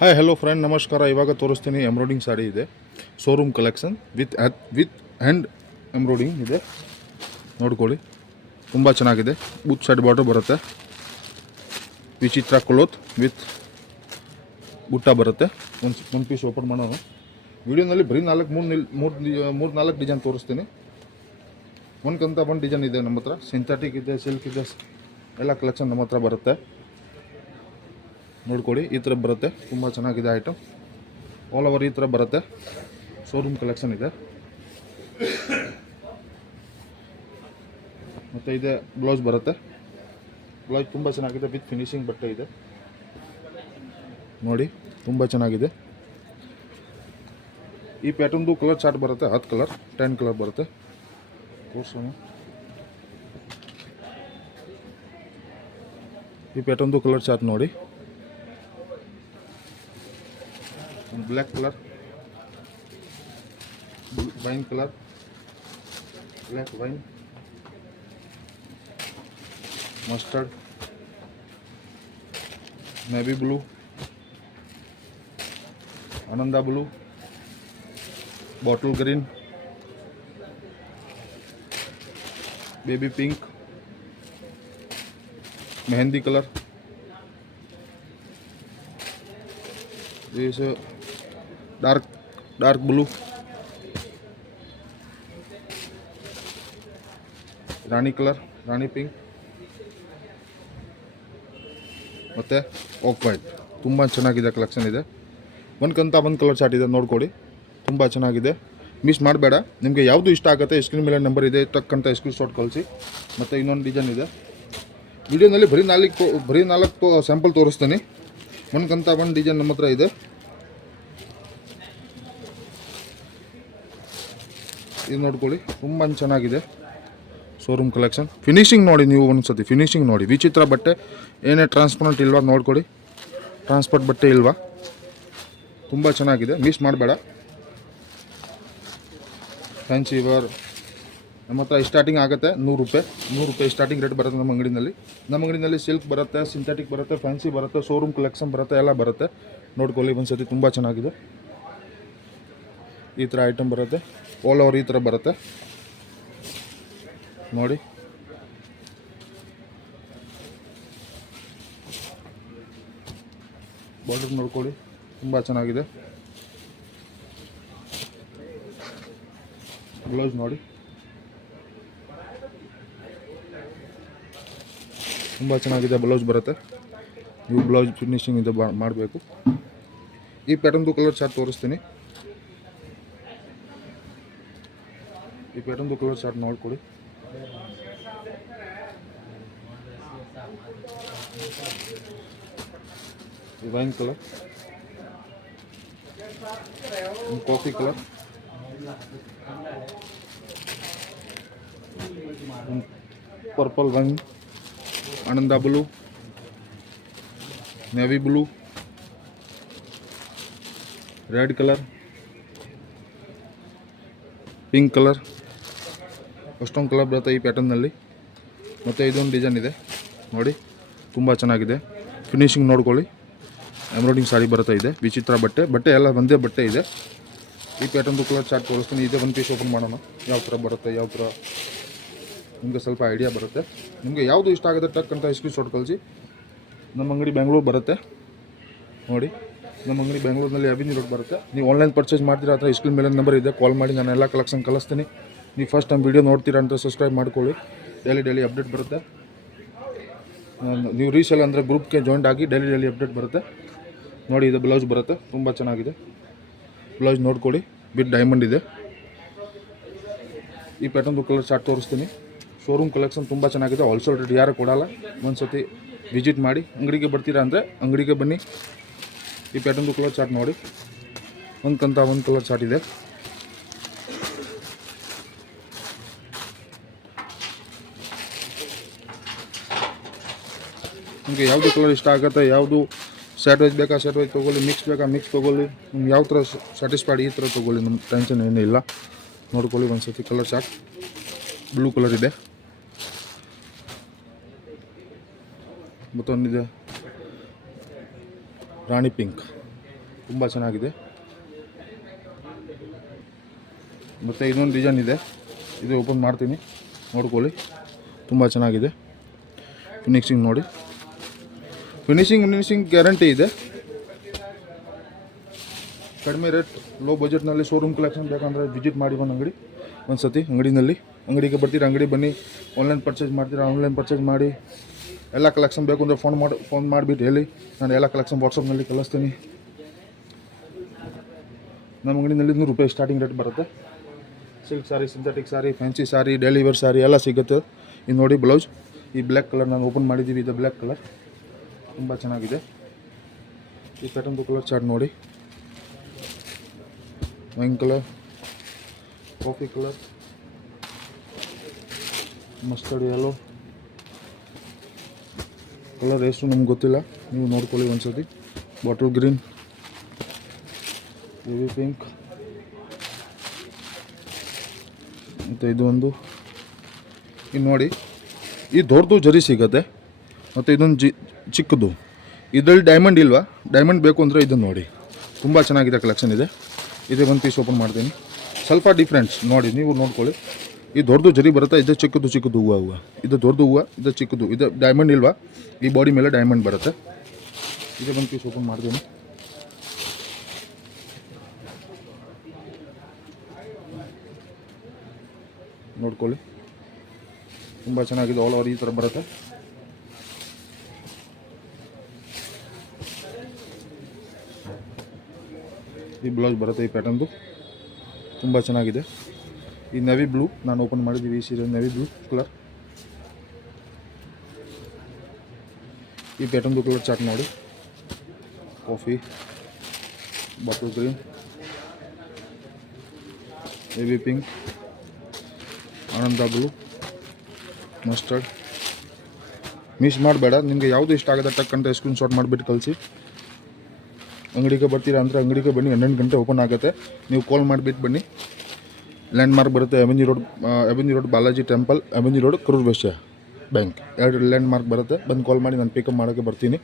Hi hello friend, ನಮಸ್ಕಾರ. ಇವಾಗ ತೋರಿಸ್ತೀನಿ ಎಂಬ್ರಾಯ್ಡಿಂಗ್ ಸಾಡಿ ಇದೆ. Showroom collection with hand embroidering ಇದೆ. ನೋಡ್ಕೊಳ್ಳಿ, ತುಂಬ ಚೆನ್ನಾಗಿದೆ. ಬೂತ್ ಸೈಡ್ ಬಾರ್ಡರ್ ಬರುತ್ತೆ. ವಿಚಿತ್ರ ಕ್ಲೋತ್ ವಿತ್ ಬುಟ್ಟ ಬರುತ್ತೆ. ಒಂದು ಪೀಸ್ ಓಪನ್ ಮಾಡೋಣ. ವಿಡಿಯೋನಲ್ಲಿ ಬರೀ ಮೂರು ನಾಲ್ಕು ಡಿಸೈನ್ ತೋರಿಸ್ತೀನಿ. ಒಂದ್ಕಂತ ಒಂದು ಡಿಸೈನ್ ಇದೆ ನಮ್ಮ ಹತ್ರ. ಸಿಂಥೆಟಿಕ್ ಇದೆ, ಸಿಲ್ಕ್ ಇದೆ, ಎಲ್ಲ ಕಲೆಕ್ಷನ್ ನಮ್ಮ ಹತ್ರ ಬರುತ್ತೆ. ನೋಡ್ಕೊಳ್ಳಿ, ಈ ಥರ ಬರುತ್ತೆ. ತುಂಬ ಚೆನ್ನಾಗಿದೆ ಐಟಮ್. ಆಲ್ ಓವರ್ ಈ ಥರ ಬರುತ್ತೆ. ಶೋರೂಮ್ ಕಲೆಕ್ಷನ್ ಇದೆ. ಮತ್ತು ಇದೆ ಬ್ಲೌಸ್ ಬರುತ್ತೆ. ಬ್ಲೌಸ್ ತುಂಬ ಚೆನ್ನಾಗಿದೆ. ವಿತ್ ಫಿನಿಶಿಂಗ್ ಬಟ್ಟೆ ಇದೆ. ನೋಡಿ, ತುಂಬ ಚೆನ್ನಾಗಿದೆ. ಈ ಪ್ಯಾಟರ್ನ್ದು ಕಲರ್ ಚಾರ್ಟ್ ಬರುತ್ತೆ. 10 ಕಲರ್ 10 ಕಲರ್ ಬರುತ್ತೆ. ತೋರಿಸೋಣ. ಈ ಪ್ಯಾಟರ್ನ್ದು ಕಲರ್ ಚಾರ್ಟ್ ನೋಡಿ. Black colour, wine colour, black wine, mustard, navy blue, ಆನಂದ blue, bottle green, baby pink, mehndi colour, this dark blue, rani colour, rani pink ಮತ್ತು ಆಫ್ ವೈಟ್. ತುಂಬ ಚೆನ್ನಾಗಿದೆ ಕಲೆಕ್ಷನ್ ಇದೆ. ಒಂದ್ಕಂತ ಒಂದು ಕಲರ್ ಚಾರ್ಟ್ ಇದೆ. ನೋಡ್ಕೊಳ್ಳಿ, ತುಂಬ ಚೆನ್ನಾಗಿದೆ. ಮಿಸ್ ಮಾಡಬೇಡ. ನಿಮಗೆ ಯಾವುದು ಇಷ್ಟ ಆಗುತ್ತೆ ಸ್ಕ್ರೀನ್ ಮೇಲೆ ನಂಬರ್ ಇದೆ, ಟಕ್ಕಂತ ಸ್ಕ್ರೀನ್ ಶಾಟ್ ಕಳಿಸಿ. ಮತ್ತು ಇನ್ನೊಂದು ಡಿಸೈನ್ ಇದೆ. ವಿಡಿಯೋನಲ್ಲಿ ಬರೀ ನಾಲ್ಕು ಸ್ಯಾಂಪಲ್ ತೋರಿಸ್ತೀನಿ. ಒಂದ್ಕಂತ ಒಂದು ಡಿಸೈನ್ ನಮ್ಮ ಹತ್ರ ಇದೆ. ಇದು ನೋಡ್ಕೊಳ್ಳಿ, ತುಂಬ ಚೆನ್ನಾಗಿದೆ. Showroom collection. ಫಿನಿಶಿಂಗ್ ನೋಡಿ, ನೀವು ಒಂದ್ಸತಿ ಫಿನಿಶಿಂಗ್ ನೋಡಿ. ವಿಚಿತ್ರ ಬಟ್ಟೆ, ಏನೇ ಟ್ರಾನ್ಸ್ಪರೆಂಟ್ ಇಲ್ವಾ ನೋಡ್ಕೊಳ್ಳಿ. ಟ್ರಾನ್ಸ್ಪೋರ್ಟ್ ಬಟ್ಟೆ ಇಲ್ವಾ, ತುಂಬ ಚೆನ್ನಾಗಿದೆ. ಮಿಸ್ ಮಾಡಬೇಡ. ಫ್ಯಾನ್ಸಿ ವೇರ್ ನಮ್ಮ ಹತ್ರ ಸ್ಟಾರ್ಟಿಂಗ್ ಆಗುತ್ತೆ 100 ರೂಪಾಯಿ ಸ್ಟಾರ್ಟಿಂಗ್ ರೇಟ್ ಬರುತ್ತೆ ನಮ್ಮ ಅಂಗಡಿನಲ್ಲಿ. ಸಿಲ್ಕ್ ಬರುತ್ತೆ, ಸಿಂಥೆಟಿಕ್ ಬರುತ್ತೆ, ಫ್ಯಾನ್ಸಿ ಬರುತ್ತೆ, ಶೋರೂಮ್ ಕಲೆಕ್ಷನ್ ಬರುತ್ತೆ, ಎಲ್ಲ ಬರುತ್ತೆ. ನೋಡ್ಕೊಳ್ಳಿ ಒಂದ್ಸತಿ, ತುಂಬ ಚೆನ್ನಾಗಿದೆ. ಈ ಥರ ಐಟಮ್ ಬರುತ್ತೆ. ಆಲ್ ಓವರ್ ಈ ಥರ ಬರುತ್ತೆ. ನೋಡಿ, ಬಾರ್ಡರ್ ನೋಡ್ಕೊಳ್ಳಿ, ತುಂಬ ಚೆನ್ನಾಗಿದೆ. ಬ್ಲೌಸ್ ನೋಡಿ, ತುಂಬ ಚೆನ್ನಾಗಿದೆ. ಬ್ಲೌಸ್ ಬರುತ್ತೆ. ನೀವು ಬ್ಲೌಸ್ ಫಿನಿಶಿಂಗ್ ಇದು ಮಾಡಬೇಕು. ಈ ಪ್ಯಾಟರ್ನ್ದು ಕಲರ್ ಚಾರ್ಟ್ ತೋರಿಸ್ತೀನಿ. ಈ ಪ್ಯಾಟರ್ನ್ದು ಕಲರ್ ಚಾರ್ಟ್ ನೋಡ್ಕೊಳ್ಳಿ. Wine colour, coffee colour, purple wine, Ananda blue, navy blue, red colour, pink colour, ಅಷ್ಟೊಂದು ಕಲರ್ ಬರುತ್ತೆ ಈ ಪ್ಯಾಟರ್ನಲ್ಲಿ. ಮತ್ತು ಇದೊಂದು ಡಿಸೈನ್ ಇದೆ ನೋಡಿ, ತುಂಬ ಚೆನ್ನಾಗಿದೆ. ಫಿನಿಶಿಂಗ್ ನೋಡ್ಕೊಳ್ಳಿ. ಎಂಬ್ರಾಯ್ಡಿಂಗ್ ಸಾರಿ ಬರುತ್ತೆ. ಇದೆ ವಿಚಿತ್ರ ಬಟ್ಟೆ ಎಲ್ಲ ಒಂದೇ ಬಟ್ಟೆ ಇದೆ. ಈ ಪ್ಯಾಟರ್ನ್ದು ಕಲರ್ ಚಾರ್ಟ್ ತೋರಿಸ್ತೀನಿ. ಇದೇ ಒಂದು ಪೀಸ್ ಓಪನ್ ಮಾಡೋಣ. ಯಾವ ಥರ ಬರುತ್ತೆ, ಯಾವ ಥರ ನಿಮಗೆ ಸ್ವಲ್ಪ ಐಡಿಯಾ ಬರುತ್ತೆ. ನಿಮಗೆ ಯಾವುದು ಇಷ್ಟ ಆಗುತ್ತೆ ಟಕ್ ಅಂತ ಸ್ಕ್ರೀನ್ ಶಾಟ್ ಕಳಿಸಿ. ನಮ್ಮ ಅಂಗಡಿ ಬೆಂಗಳೂರು ಬರುತ್ತೆ. ನೋಡಿ, ನಮ್ಮ ಅಂಗಡಿ ಬೆಂಗಳೂರಿನಲ್ಲಿ ಅವಿನಿ ರೋಡ್ ಬರುತ್ತೆ. ನೀವು ಆನ್ಲೈನ್ ಪರ್ಚೇಸ್ ಮಾಡ್ತೀರಾ ಅಥವಾ ಸ್ಕ್ರೀನ್ ಮೇಲೆ ನಂಬರ್ ಇದೆ, ಕಾಲ್ ಮಾಡಿ. ನಾನು ಎಲ್ಲ ಕಲೆಕ್ಷನ್ ಕಳಿಸ್ತೀನಿ. ನೀವು ಫಸ್ಟ್ ಟೈಮ್ ವೀಡಿಯೋ ನೋಡ್ತೀರಾ ಅಂತ ಸಬ್ಸ್ಕ್ರೈಬ್ ಮಾಡ್ಕೊಳ್ಳಿ. ಡೈಲಿ ಅಪ್ಡೇಟ್ ಬರುತ್ತೆ. ನೀವು ರೀಸೇಲ್ ಅಂದರೆ ಗ್ರೂಪ್ಗೆ ಜಾಯಿಂಟ್ ಆಗಿ ಡೈಲಿ ಅಪ್ಡೇಟ್ ಬರುತ್ತೆ. ನೋಡಿ, ಇದು ಬ್ಲೌಸ್ ಬರುತ್ತೆ. ತುಂಬ ಚೆನ್ನಾಗಿದೆ. ಬ್ಲೌಸ್ ನೋಡ್ಕೊಳ್ಳಿ, ವಿತ್ ಡೈಮಂಡ್ ಇದೆ. ಈ ಪ್ಯಾಟರ್ನ್ದು ಕಲರ್ ಚಾರ್ಟ್ ತೋರಿಸ್ತೀನಿ. ಶೋರೂಮ್ ಕಲೆಕ್ಷನ್ ತುಂಬ ಚೆನ್ನಾಗಿದೆ. ಹೋಲ್ಸೇಲ್ ರೇಟ್ ಯಾರು ಕೊಡಲ್ಲ. ಒಂದು ಸತಿ ವಿಸಿಟ್ ಮಾಡಿ. ಅಂಗಡಿಗೆ ಬರ್ತೀರಾ ಅಂದರೆ ಅಂಗಡಿಗೆ ಬನ್ನಿ. ಈ ಪ್ಯಾಟರ್ನ್ದು ಕಲರ್ ಚಾರ್ಟ್ ನೋಡಿ. ಒಂದ್ಕಂತ ಒಂದು ಕಲರ್ ಚಾರ್ಟ್ ಇದೆ. ನಿಮಗೆ ಯಾವುದು ಕಲರ್ ಇಷ್ಟ ಆಗುತ್ತೆ, ಯಾವುದು ಸೆಟ್ ವೈಸ್ ಬೇಕಾ ಸೆಟ್ ವೈಸ್ ತೊಗೊಳ್ಳಿ, ಮಿಕ್ಸ್ ಬೇಕಾ ಮಿಕ್ಸ್ ತೊಗೊಳ್ಳಿ. ನಿಮ್ಗೆ ಯಾವ ಥರ ಸ್ಯಾಟಿಸ್ಫೈಡ್ ಈ ಥರ ತೊಗೊಳ್ಳಿ. ನಮ್ಮ ಟೆನ್ಷನ್ ಏನೂ ಇಲ್ಲ. ನೋಡ್ಕೊಳ್ಳಿ ಒಂದು ಸತಿ ಕಲರ್ ಚಾರ್ಟ್. ಬ್ಲೂ ಕಲರ್ ಇದೆ, ಮತ್ತೊಂದಿದೆ ರಾಣಿ ಪಿಂಕ್. ತುಂಬ ಚೆನ್ನಾಗಿದೆ. ಮತ್ತು ಇನ್ನೊಂದು ಡಿಸೈನ್ ಇದೆ, ಇದು ಓಪನ್ ಮಾಡ್ತೀನಿ ನೋಡ್ಕೊಳ್ಳಿ. ತುಂಬ ಚೆನ್ನಾಗಿದೆ. ಫಿನಿಶಿಂಗ್ ನೋಡಿ, ಫಿನಿಶಿಂಗ್ ಗ್ಯಾರಂಟಿ ಇದೆ. ಕಡಿಮೆ ರೇಟ್, ಲೋ ಬಜೆಟ್ನಲ್ಲಿ ಶೋರೂಮ್ ಕಲೆಕ್ಷನ್ ಬೇಕಂದರೆ ವಿಸಿಟ್ ಮಾಡಿ ಒಂದು ಅಂಗಡಿ, ಒಂದು ಸತಿ ಅಂಗಡಿಗೆ ಬರ್ತೀರಾ, ಅಂಗಡಿ ಬನ್ನಿ. ಆನ್ಲೈನ್ ಪರ್ಚೇಸ್ ಮಾಡ್ತೀರಾ, ಆನ್ಲೈನ್ ಪರ್ಚೇಸ್ ಮಾಡಿ. ಎಲ್ಲ ಕಲೆಕ್ಷನ್ ಬೇಕು ಅಂದರೆ ಫೋನ್ ಮಾಡಿಬಿಟ್ಟು ಹೇಳಿ, ನಾನು ಎಲ್ಲ ಕಲೆಕ್ಷನ್ ವಾಟ್ಸಪ್ನಲ್ಲಿ ಕಳಿಸ್ತೀನಿ. ನಮ್ಮ ಅಂಗಡಿನಲ್ಲಿ ₹100 ಸ್ಟಾರ್ಟಿಂಗ್ ರೇಟ್ ಬರುತ್ತೆ. ಸಿಲ್ಕ್ ಸಾರಿ, ಸಿಂಥೆಟಿಕ್ ಸಾರಿ, ಫ್ಯಾನ್ಸಿ ಸಾರಿ, ಡೈಲಿ ವೇರ್ ಸಾರಿ ಎಲ್ಲ ಸಿಗುತ್ತೆ. ಇದು ನೋಡಿ ಬ್ಲೌಸ್, ಈ ಬ್ಲ್ಯಾಕ್ ಕಲರ್ ನಾನು ಓಪನ್ ಮಾಡಿದ್ದೀವಿ. ಇದು ಬ್ಲ್ಯಾಕ್ ಕಲರ್ ತುಂಬ ಚೆನ್ನಾಗಿದೆ. ಈ ಪ್ಯಾಟರ್ನ್ದು ಕಲರ್ ಚಾರ್ಟ್ ನೋಡಿ, wine colour, coffee colour, mustard yellow colour ಎಷ್ಟು ನಮ್ಗೆ ಗೊತ್ತಿಲ್ಲ, ನೀವು ನೋಡ್ಕೊಳ್ಳಿ ಒಂದ್ಸತಿ. ಬಾಟಲ್ ಗ್ರೀನ್, ಬೇಬಿ ಪಿಂಕ್, ಮತ್ತು ಇದು ಒಂದು. ಇದು ನೋಡಿ, ಈ ದೊಡ್ಡದು ಜರಿ ಸಿಗುತ್ತೆ, ಮತ್ತು ಇದೊಂದು ಚಿಕ್ಕದು. ಇದರಲ್ಲಿ ಡೈಮಂಡ್ ಇಲ್ವಾ, ಡೈಮಂಡ್ ಬೇಕು ಅಂದರೆ ಇದನ್ನು ನೋಡಿ, ತುಂಬ ಚೆನ್ನಾಗಿದೆ ಕಲೆಕ್ಷನ್ ಇದೆ. ಇದೇ ಒಂದು ಪೀಸ್ ಓಪನ್ ಮಾಡ್ತೀನಿ. ಸ್ವಲ್ಪ ಡಿಫ್ರೆನ್ಸ್ ನೋಡಿ, ನೀವು ನೋಡ್ಕೊಳ್ಳಿ. ಈ ದೊಡ್ಡದು ಜರಿ ಬರುತ್ತೆ, ಇದು ಚಿಕ್ಕದು ಹೂವು. ಇದು ದೊಡ್ಡದು ಹೂವು, ಇದು ಚಿಕ್ಕದು. ಇದು ಡೈಮಂಡ್ ಇಲ್ವಾ, ಈ ಬಾಡಿ ಮೇಲೆ ಡೈಮಂಡ್ ಬರುತ್ತೆ. ಇದೇ ಒಂದು ಪೀಸ್ ಓಪನ್ ಮಾಡ್ತೀನಿ. ನೋಡ್ಕೊಳ್ಳಿ, ತುಂಬ ಚೆನ್ನಾಗಿದೆ. ಆಲ್ ಓವರ್ ಈ ಥರ ಬರುತ್ತೆ. ಈ ಬ್ಲೌಸ್ ಬರುತ್ತೆ ಈ ಪ್ಯಾಟರ್ನ್ದು, ತುಂಬ ಚೆನ್ನಾಗಿದೆ. ಈ ನೆವಿ ಬ್ಲೂ ನಾನು ಓಪನ್ ಮಾಡಿದ್ದೀವಿ. ಈ ಸೀರೆ ನೆವಿ ಬ್ಲೂ ಕಲರ್. ಈ ಪ್ಯಾಟರ್ನ್ದು ಕಲರ್ ಚಾರ್ಟ್ ನೋಡಿ, coffee, bottle green, baby pink, Ananda blue, mustard. Miss ಮಾಡಬೇಡ, ನಿಮಗೆ ಯಾವುದು ಇಷ್ಟ ಆಗುತ್ತೆ ಟಕ್ಕಂತ ಸ್ಕ್ರೀನ್ಶಾಟ್ ಮಾಡಿಬಿಟ್ಟು ಕಳಿಸಿ. ಅಂಗಡಿಗೆ ಬರ್ತೀರಾ ಅಂದರೆ ಅಂಗಡಿಗೆ ಬನ್ನಿ, 12 ಗಂಟೆ ಓಪನ್ ಆಗುತ್ತೆ. ನೀವು ಕಾಲ್ ಮಾಡಿಬಿಟ್ಟು ಬನ್ನಿ. ಲ್ಯಾಂಡ್ ಮಾರ್ಕ್ ಬರುತ್ತೆ, avenue road Balaji temple, avenue road Karur Vysya bank, 2 landmark ಬರುತ್ತೆ. ಬಂದು ಕಾಲ್ ಮಾಡಿ, ನಾನು ಪಿಕಪ್ ಮಾಡೋಕ್ಕೆ ಬರ್ತೀನಿ.